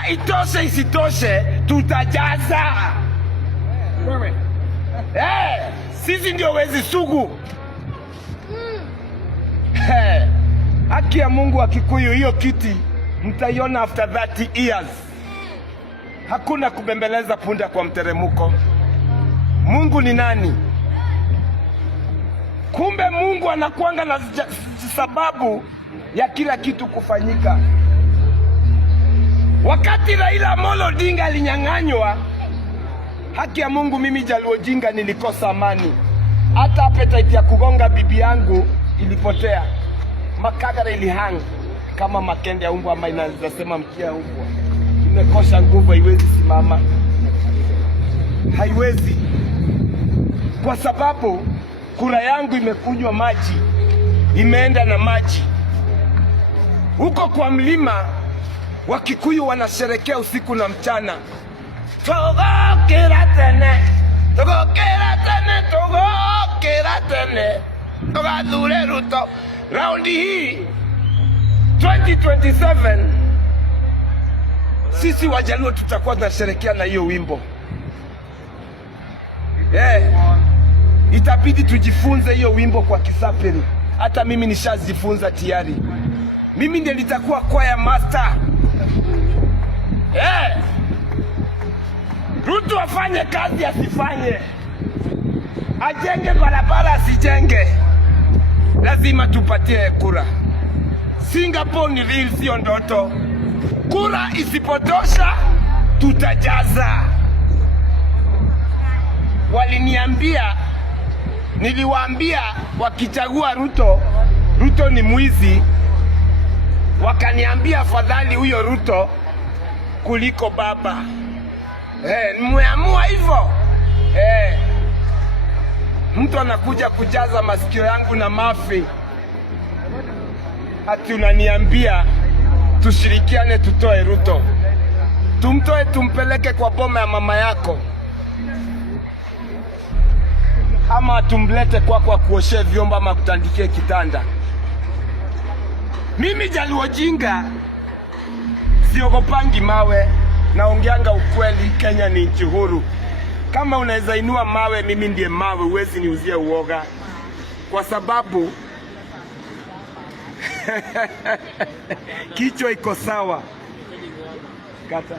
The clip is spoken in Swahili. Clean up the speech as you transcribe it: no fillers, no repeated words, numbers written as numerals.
Kama itoshe isitoshe, tutajaza. Sisi ndio wezi sugu. Haki ya Mungu wa Kikuyu, hiyo kiti mtaiona after 30 years. Hakuna kubembeleza punda kwa mteremuko. Mungu ni nani? Kumbe Mungu anakuanga na sababu ya kila kitu kufanyika. Wakati Raila Amolo Odinga alinyang'anywa, haki ya Mungu, mimi Jaluo Jinga nilikosa amani. Hata appetite ya kugonga bibi yangu ilipotea. Makagara ilihang kama makende ya umbwa, ama inasema mkia ya umbwa. Imekosha nguvu, haiwezi simama. Haiwezi. Kwa sababu kura yangu imekunywa maji. Imeenda na maji. Huko kwa mlima Wakikuyu wanasherekea usiku na mchana. Tugokera tene, tugokera tene, tugokera tene, tugathure Ruto. Raundi hii 2027 sisi Wajaluo tutakuwa tunasherekea na hiyo wimbo. Itabidi tujifunze hiyo wimbo kwa Kisaperi. Hata mimi nishajifunza tayari. Mimi ndiye nitakuwa choir master. Ruto afanye kazi asifanye, ajenge barabara asijenge, lazima tupatie kura. Singapore ni real, sio ndoto. Kura isipotosha, tutajaza. Waliniambia, niliwaambia wakichagua Ruto, Ruto ni mwizi. Wakaniambia afadhali huyo Ruto kuliko baba. Nimeamua hivyo. Mtu anakuja kujaza masikio yangu na mafi. Ati unaniambia tushirikiane tutoe Ruto. Tumtoe tumpeleke kwa boma ya mama yako, ama tumlete kwa kuoshe vyombo ama kutandikie kitanda. Mimi Jaluo Jinga siogopangi mawe, naongeanga ukweli. Kenya ni nchi huru. Kama unaweza inua mawe, mimi ndiye mawe, huwezi niuzie uoga. Kwa sababu kichwa iko sawa. Kata.